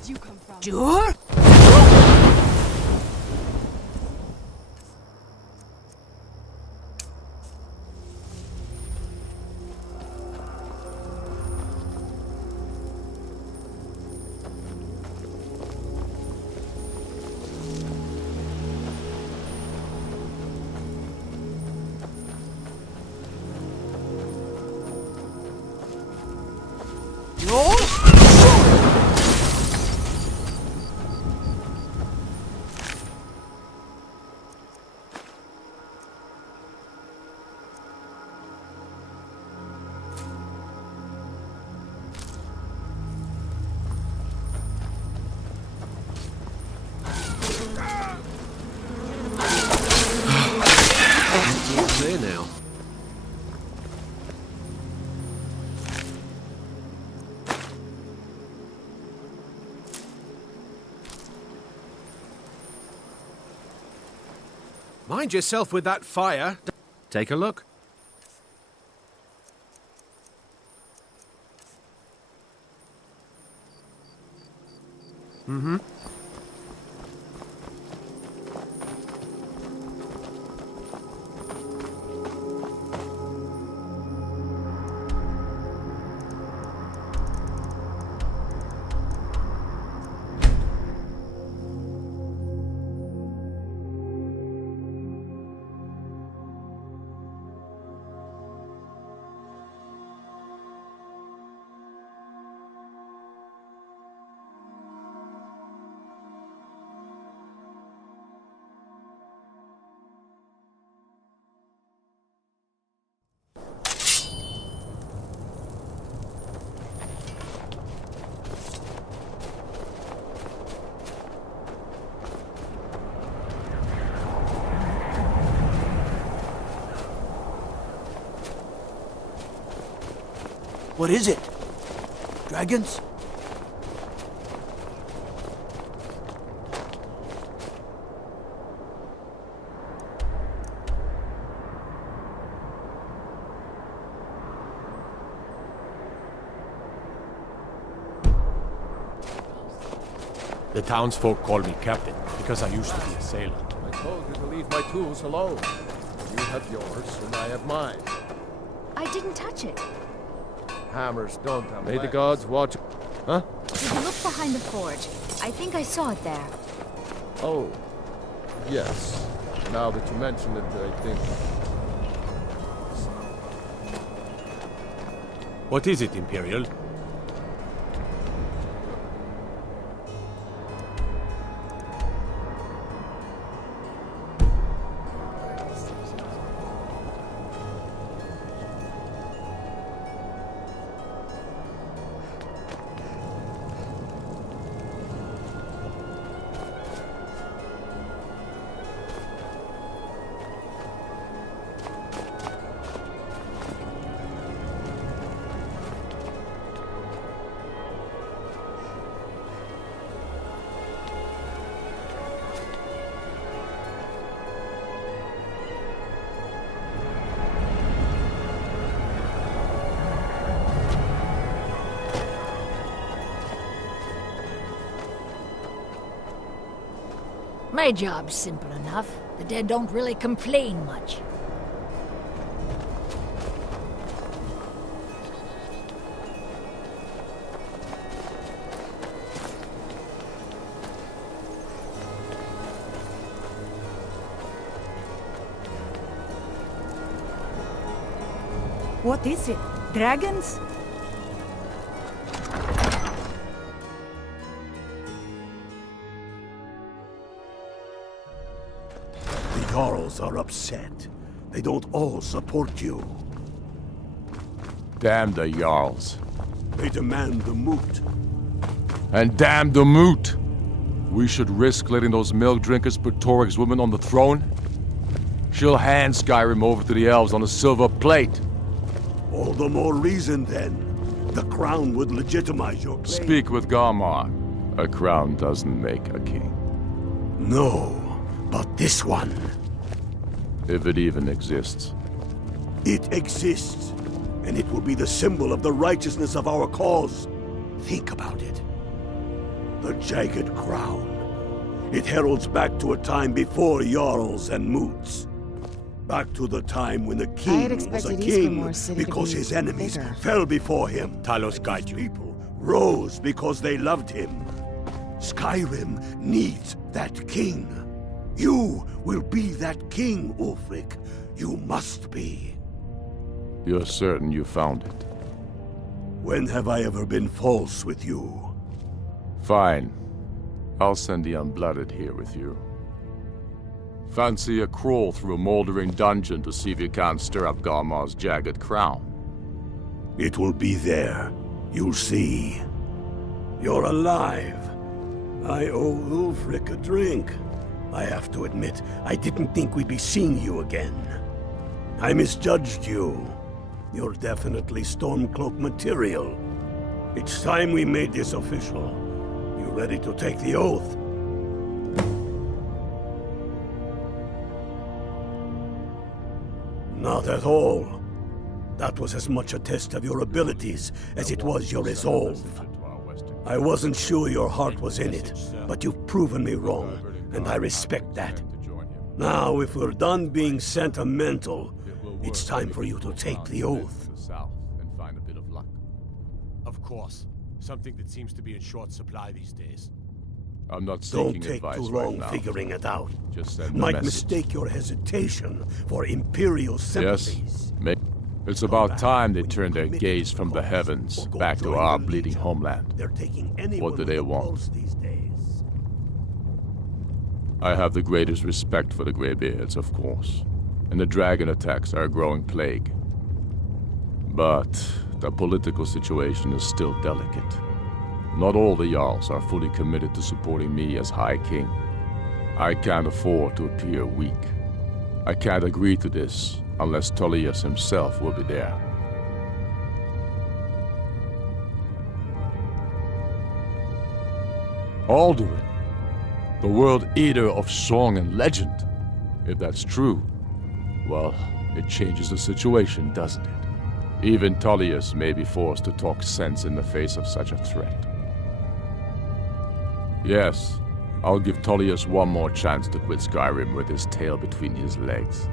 did you come from? Sure? There now. Mind yourself with that fire. Take a look. Mm-hmm. What is it? Dragons? The townsfolk call me captain because I used to be a sailor. I told you to leave my tools alone. You have yours, and I have mine. I didn't touch it. Hammers don't have May the gods watch... Huh? Did you look behind the forge? I think I saw it there. Oh, yes. Now that you mention it, I think... What is it, Imperial? My job's simple enough. The dead don't really complain much. What is it? Dragons? The Jarls are upset. They don't all support you. Damn the Jarls. They demand the moot. And damn the moot! We should risk letting those milk drinkers put Toryg's woman on the throne? She'll hand Skyrim over to the elves on a silver plate. All the more reason, then. The crown would legitimize your claim. Speak with Garmar. A crown doesn't make a king. No, but this one. If it even exists. It exists, and it will be the symbol of the righteousness of our cause. Think about it. The Jagged Crown. It heralds back to a time before Jarls and Moots. Back to the time when the king was a king because his enemies fell before him. Talos guide you. People rose because they loved him. Skyrim needs that king. You will be that king, Ulfric. You must be. You're certain you found it? When have I ever been false with you? Fine. I'll send the Unblooded here with you. Fancy a crawl through a moldering dungeon to see if you can't stir up Garmar's Jagged Crown. It will be there. You'll see. You're alive. I owe Ulfric a drink. I have to admit, I didn't think we'd be seeing you again. I misjudged you. You're definitely Stormcloak material. It's time we made this official. You ready to take the oath? Not at all. That was as much a test of your abilities as it was your resolve. I wasn't sure your heart was in it, but you've proven me wrong, and I respect that. Now, if we're done being sentimental, it's time for you to take the oath. Of course. Something that seems to be in short supply these days. I'm not Don't seeking take advice too right long now. figuring it out. Just send a Might message. mistake your hesitation for Imperial sympathies. Yes, it's about time they turned their gaze from the heavens back to our bleeding homeland. They're taking anyone What do they with a want? pulse these days. I have the greatest respect for the Greybeards, of course, and the dragon attacks are a growing plague. But the political situation is still delicate. Not all the Jarls are fully committed to supporting me as High King. I can't afford to appear weak. I can't agree to this unless Tullius himself will be there. Alduin, the World Eater of song and legend. If that's true, well, it changes the situation, doesn't it? Even Tullius may be forced to talk sense in the face of such a threat. Yes, I'll give Tullius one more chance to quit Skyrim with his tail between his legs.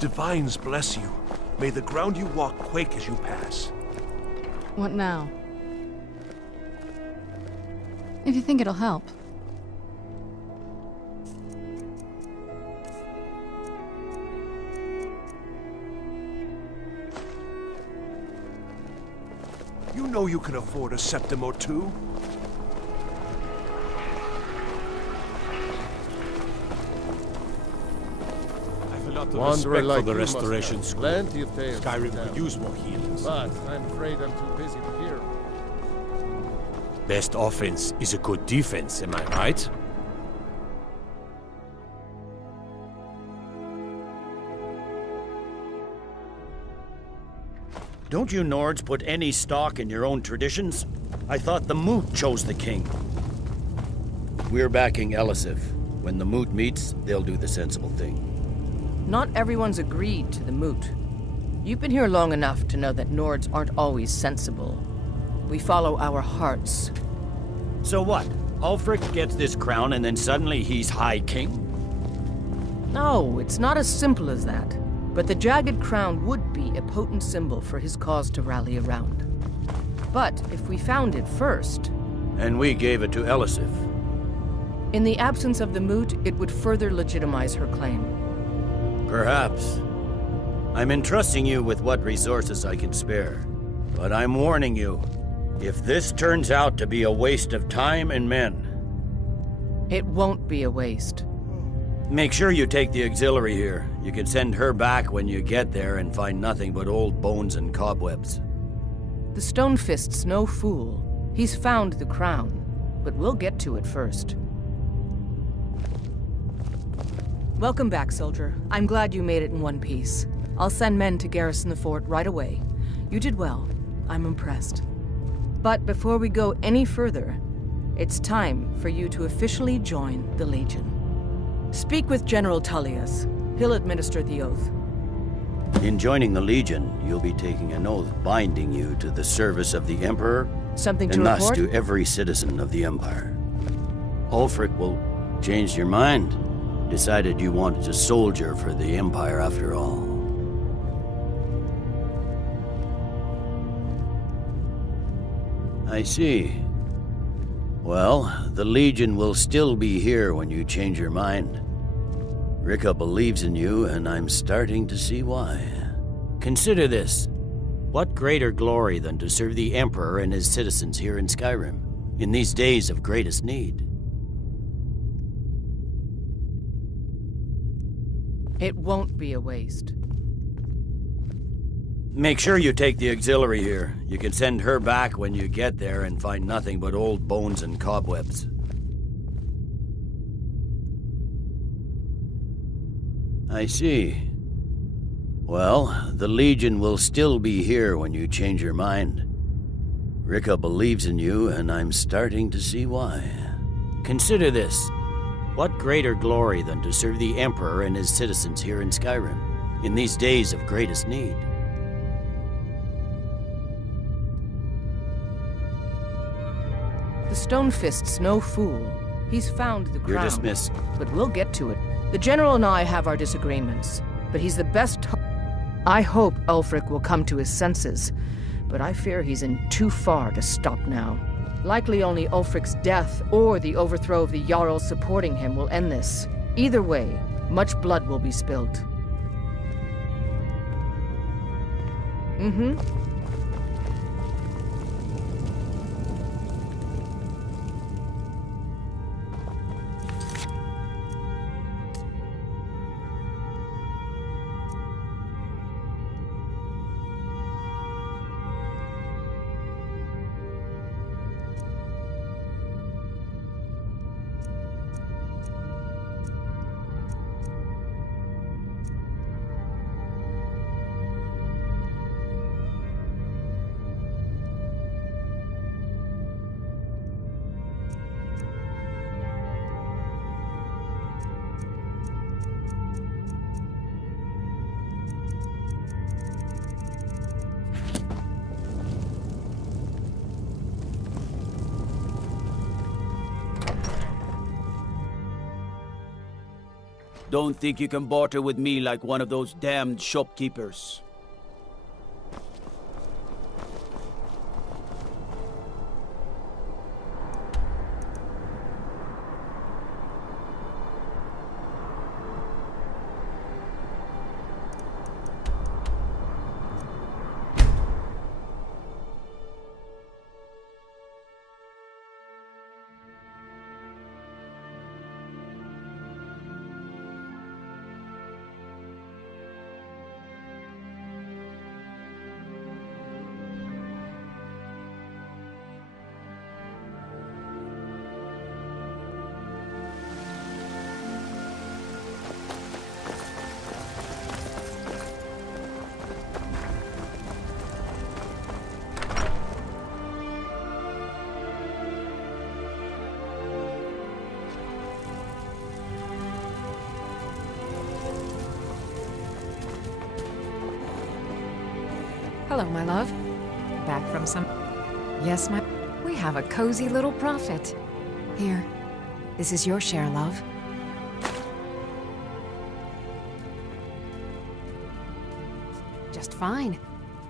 Divines bless you. May the ground you walk quake as you pass. What now? If you think it'll help. You know you can afford a septim or two. Wanderer like the you must restoration have school. plenty of tales to Skyrim tell. could use more healers. But I'm afraid I'm too busy to hear. Best offense is a good defense, am I right? Don't you Nords put any stock in your own traditions? I thought the Moot chose the king. We're backing Elisif. When the Moot meets, they'll do the sensible thing. Not everyone's agreed to the moot. You've been here long enough to know that Nords aren't always sensible. We follow our hearts. So what? Ulfric gets this crown and then suddenly he's High King? No, it's not as simple as that. But the Jagged Crown would be a potent symbol for his cause to rally around. But if we found it first... And we gave it to Elisif. In the absence of the moot, it would further legitimize her claim. Perhaps. I'm entrusting you with what resources I can spare. But I'm warning you, if this turns out to be a waste of time and men... It won't be a waste. Make sure you take the auxiliary here. You can send her back when you get there and find nothing but old bones and cobwebs. The Stonefist's no fool. He's found the crown, but we'll get to it first. Welcome back, soldier. I'm glad you made it in one piece. I'll send men to garrison the fort right away. You did well. I'm impressed. But before we go any further, it's time for you to officially join the Legion. Speak with General Tullius. He'll administer the oath. In joining the Legion, you'll be taking an oath binding you to the service of the Emperor, Something to and thus report? to every citizen of the Empire. Ulfric will change your mind. Decided you wanted to soldier for the Empire after all. I see. Well, the Legion will still be here when you change your mind. Rika believes in you, and I'm starting to see why. Consider this. What greater glory than to serve the Emperor and his citizens here in Skyrim, in these days of greatest need? It won't be a waste. Make sure you take the auxiliary here. You can send her back when you get there and find nothing but old bones and cobwebs. I see. Well, the Legion will still be here when you change your mind. Rika believes in you, and I'm starting to see why. Consider this. What greater glory than to serve the Emperor and his citizens here in Skyrim, in these days of greatest need? The Stonefist's no fool. He's found the crown. You're dismissed. But we'll get to it. The General and I have our disagreements, but he's the best... I hope Ulfric will come to his senses, but I fear he's in too far to stop now. Likely only Ulfric's death or the overthrow of the Jarls supporting him will end this. Either way, much blood will be spilled. Mm-hmm. Don't think you can barter with me like one of those damned shopkeepers. Hello, my love. Back from some... Yes, my... We have a cozy little prophet. Here. This is your share, love. Just fine.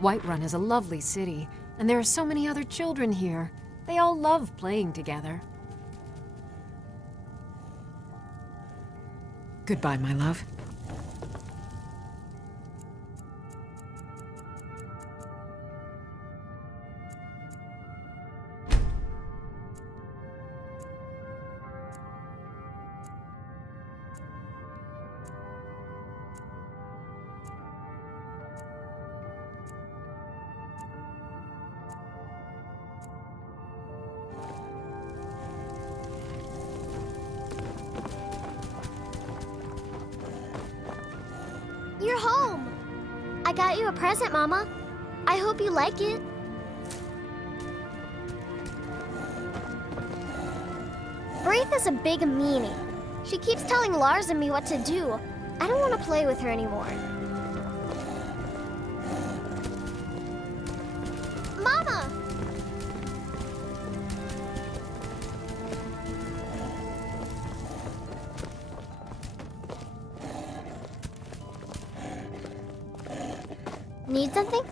Whiterun is a lovely city, and there are so many other children here. They all love playing together. Goodbye, my love. You're home! I got you a present, Mama. I hope you like it. Braith is a big meanie. She keeps telling Lars and me what to do. I don't want to play with her anymore. Mama! Need something?